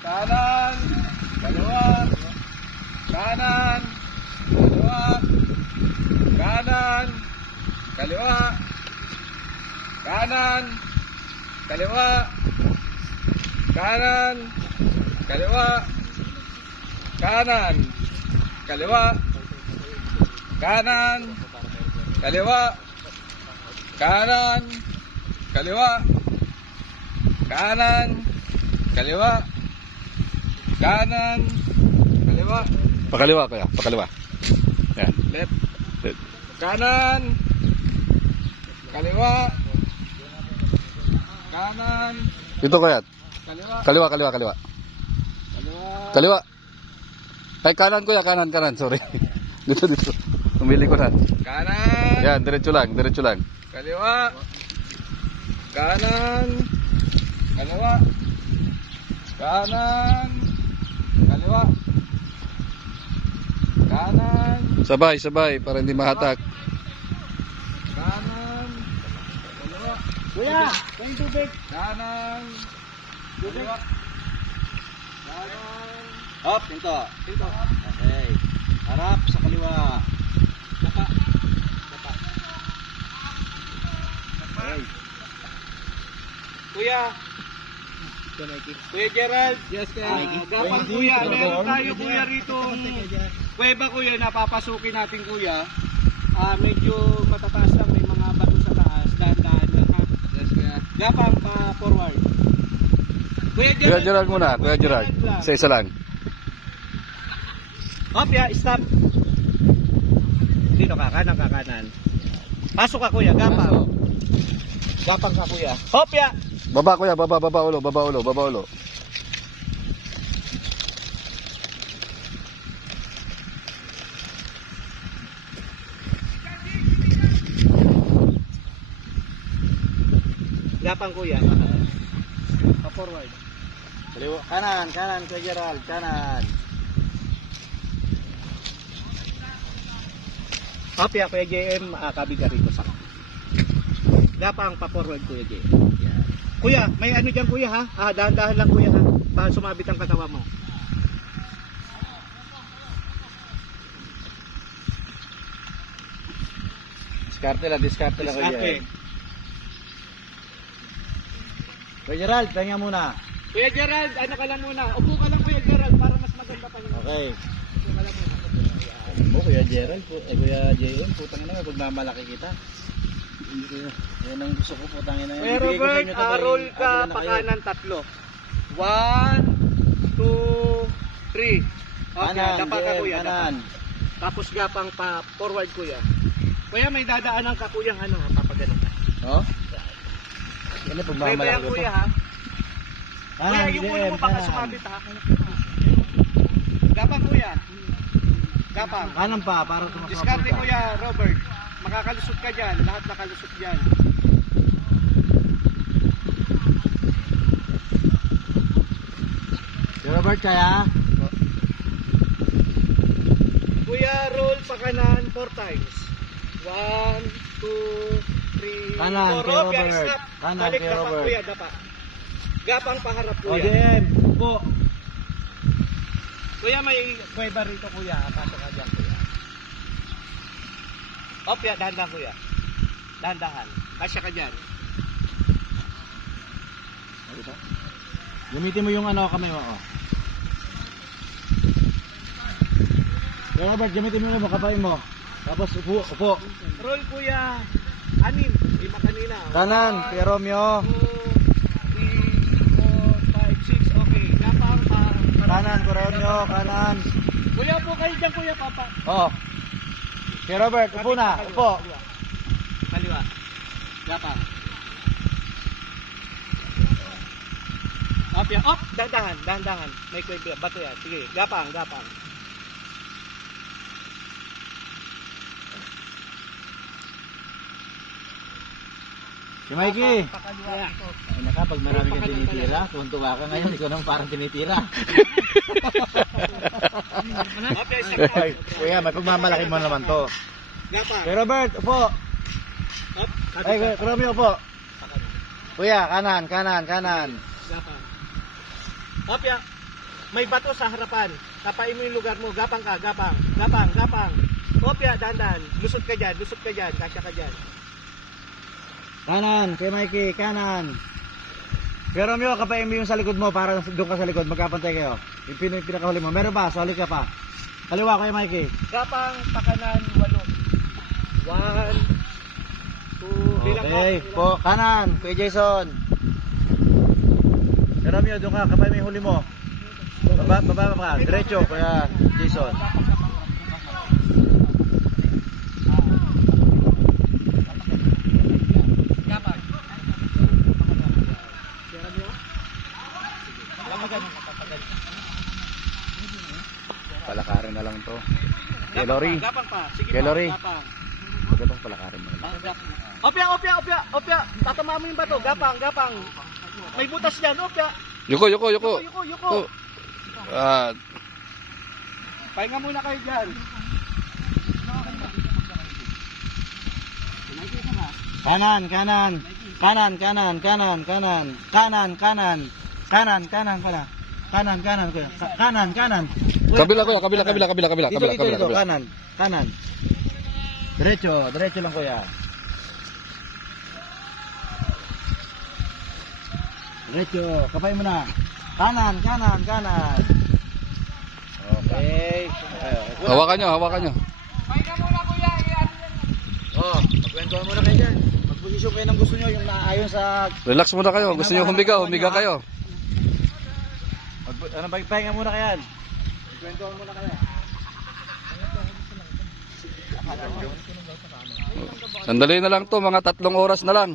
kanan, kaliwa, kanan, kaliwa, kanan, kaliwa, kanan, kaliwa, kanan, kaliwa, kanan, kaliwa, kanan, kaliwa, kanan, kaliwa, kanan, kaliwa, kanan, kaliwa, Pakaliwa kuya, pakaliwa. Yan. left, Left. kanan, kaliwa, kanan, Dito kuya. kaliwa, Kaliwa, kaliwa, kaliwa. kaliwa, Kaliwa. Ay, kanan kuya, kanan, kanan. Sorry. Dito, dito. Tumili ko na. kanan, Yan, diretso lang, diretso lang. kaliwa, kanan, kaliwa, kanan, kaliwa, kanan, Sabay, sabay, para hindi mahatak. kanan, kaliwa, Kuya, may tubig. kanan, kaliwa, kanan, Hop, pinto. Pinto. Okay. Harap sa kaliwa. dapa, dapa. Okay. Kuya, Kuya Gerald, Yes, dapat kuya, meron tayo kuya rito. Kuweba kuya, napapasukin natin kuya. Medyo matataas lang, may mga bato sa taas, dahan-dahan lang ha. Yes, kuya. Gapang pa forward. Kuya Kuya Gerald muna, Kuya Gerald. lang. Isa-isa lang. Hop ya, stop. Dito ka, kanan ka, kanan. Pasok ka kuya, gapang. Gapang ka kuya. Hop ya. Baba kuya, baba, baba ulo, baba ulo, baba ulo. Gapang kuya. Pa-forward. Kaliwa. Kanan, kanan, Kuya Gerald. Kanan. Hop ya, kuya JM, kabi ka rito sa. Gapang pa-forward kuya JM. Yan. Kuya, may ano dyan kuya ha? Dahan-dahan lang kuya ha. Para sumabit ang katawa mo. Diskarte lang, diskarte lang, Kuya. Diskarte. Kuya Gerald, pahinga muna. Kuya Gerald, ano ka lang muna? Upo ka lang Kuya Gerald para mas maganda pa yun. Okay. Upo ka lang muna. Kuya Gerald, Kuya JM, putang ina, pagmamalaki kita. Yan ang gusto ko, putang ina. Kuya Ibigay ko sa Robert, inyo to, roll Kuya. ka Agad na pa kayo. kanan tatlo. 1, 2, 3. Okay, Kanan, dapa ka JM, kuya. kanan. Dapa. Tapos gapang pa forward kuya. Kuya, may dadaanan ka kuya ano ha, papagano ka. Oh? Yan ang Kuya, pagmamalaki ko. kuya ha. Kuya, Kanan, yung ulo JM, mo baka kanan. sumabit ha. Gapang kuya. Gapang. Kanan pa, para tumakapit Diskarte ka. kuya Robert. Makakalusot ka dyan. Lahat nakalusot dyan. Kuya Robert, kaya? Kuya, roll pa kanan 4 times. 1, 2, 3, Kanan, 4. Kuya Oh, yan, Robert. stop. Kanan, Balik Kuya dapa, Robert. kuya, dapa. Gapang paharap, O, kuya. JM, upo. Kuya, may kuweba rito, kuya. Pasok ka dyan, kuya. Op, ya, dahan-dahan, kuya. Dahan-dahan. Kasya ka dyan. Gamitin mo yung ano, kamay mo. Oh. Kuya Robert, gamitin mo yung kamay mo. Tapos upo, upo. Roll, kuya. 6. 5 kanina. Kanan, Kuya Romeo. 2, 3, 4, 5, 6. Okay. Gapang pa. Kanan, Kuya Romeo, kanan. Kuya, po kayo dyan, kuya, papa. Oo. Kuya Robert, upo na, upo. Kaliwa. Gapang. Up yan. Up! Dahan-dahan. Dahan-dahan. May kwebe. Bato yan. Sige. Gapang. Gapang. Si Mikey. Pakaliwa ito. Ay naka, pag marami kang tinitira, tuwan-tuwa ka ngayon, ikaw nang parang tinitira. Up yan. Step Ay, kuya, may pagmamalaki mo naman to. Gapang. Kuya Robert, upo. Up. Ay, Kuya Romeo, upo. Kuya, kanan, kanan, kanan. Gapang. Up yan. may bato sa harapan. Tapain mo yung lugar mo. Gapang ka, gapang. Gapang, gapang. Opya, dahan-dahan. Lusot ka dyan, kasya ka dyan. Kanan, kay Mikey, kanan. Pero Romeo, kapain mo yung sa likod mo para doon ka sa likod, magkapantay kayo. Yung pinakahuli mo. Meron pa, solid ka pa. Kaliwa, kay Mikey. Gapang, pakanan, 8. 1, 2, bilang ka. Okay, po, kanan, kay Jason. Kay Romeo, doon ka, kapain mo yung huli mo. Baba ka, diretso, kaya Jason. Gapang. Palakarin na lang to. Kay Lori. Gapang pa. Sige Kay pa, Lori. gapang. Gapang palakarin na lang. Opya. Tatamaan mo yung bato. Gapang. May butas yan, opya. Yuko. Yuko. Oh. Ah, Pahinga muna kayo dyan. Kanan. Kanan. kabila kuya, kabila. Dito, kanan. Diretso lang kuya. Diretso, kapay mo na. Kanan. Okay. hawakan nyo. Pahinga muna kuya. Magkwentuhan muna kayo dyan. Magposisyon kayo ng gusto nyo, yung naayon sa... Relax muna kayo. Gusto nyo humiga kayo. Pahinga muna kayo. Magkwentuhan muna kayo. Sandali na lang to, mga 3 oras na lang.